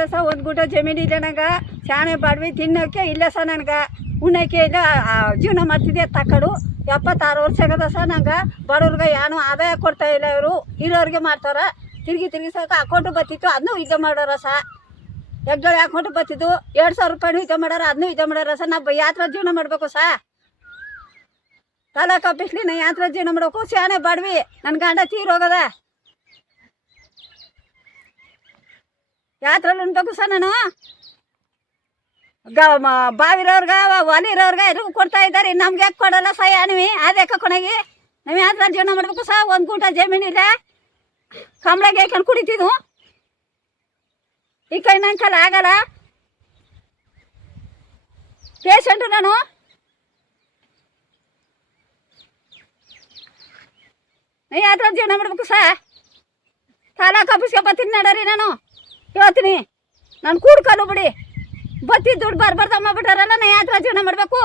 ಅಷ್ಟೇ ಸಹ ಒಂದು ಗುಂಟ ಜಮೀನು ಇದೆ ನಂಗೆ ಶಾಣೆ ಬಾಡ್ವಿ ತಿನ್ನೋಕ್ಕೆ ಇಲ್ಲ ಸಹ ನನಗೆ ಉಣ್ಣೋಕ್ಕೆ ಇಲ್ಲ ಜೀವನ ಮಾಡ್ತಿದ್ದೆ ತಕ್ಕಡು 76 ವರ್ಷ ಆಗದ ಸಹ ನಂಗೆ ಬಡವ್ರಿಗೆ ಏನೂ ಆದಾಯ ಕೊಡ್ತಾ ಇಲ್ಲ ಇವರು ಇರೋರಿಗೆ ಮಾಡ್ತಾರೆ ತಿರುಗಿ ಸಾಕ ಅಕೌಂಟು ಬರ್ತಿತ್ತು ಅದನ್ನೂ ಇದು ಮಾಡೋರ ಸಹ ಎಗ್ಗಳು ಅಕೌಂಟು ಬರ್ತಿದ್ದು 2000 ರೂಪಾಯಿನೂ ಇದು ಮಾಡೋರು ಅದನ್ನೂ ಇದು ಮಾಡೋರ ಸಹ ನಾವು ಯಾತ್ರ ಜೀವನ ಮಾಡಬೇಕು ಸಹ ತಾಲೂಕು ಆಫೀಸ್ಲಿ ನಾ ಯಾತ್ರ ಜೀವನ ಮಾಡಬೇಕು ಶಾಣೆ ಬಾಡ್ವಿ ನನ್ನ ಗಂಡ ತೀರೋಗದ ಯಾತ್ರೆಲ್ಲಿ ಉಣ್ಬೇಕು ಸಹ ನಾನು ಬಾವಿರೋರ್ಗ ಒಲಿರೋರ್ಗ ಎಲ್ರಿಗೂ ಕೊಡ್ತಾ ಇದ್ದಾರೆ ನಮ್ಗೆ ಯಾಕೆ ಕೊಡಲ್ಲ ಸಹ ಯಾನಿವಿ ಅದೇ ಕೊನೆಗೆ ನಾವು ಯಾತ್ರ ಜೀವನ ಮಾಡಬೇಕು ಸಹ ಒಂದು ಗುಂಟ ಜಮೀನಿಲ್ಲ ಕಂಬಳಗೆ ಹಾಕೊಂಡು ಕುಡಿತಿದ್ವು ಈ ಕೈ ನಂಕಲ್ಲ ಆಗಲ್ಲ ಪೇಷಂಟು ನಾನು ಯಾತ್ರ ಜೀವನ ಮಾಡಬೇಕು ಸಹ ತಾಲೂಕು ಆಫೀಸ್ಗೆ ಬರ್ತೀನಿ ನಡೀರಿ ನಾನು ಹೇಳ್ತೀನಿ ನಾನು ಕೂಡ್ಕಲ್ಲು ಬಿಡಿ ಬತ್ತಿ ದುಡ್ಡು ಬರ್ಬಾರ್ದಮ್ಮ ಬಿಟ್ಟಾರಲ್ಲ ನಾ ಯಾತ್ರ ಜೀವನ ಮಾಡಬೇಕು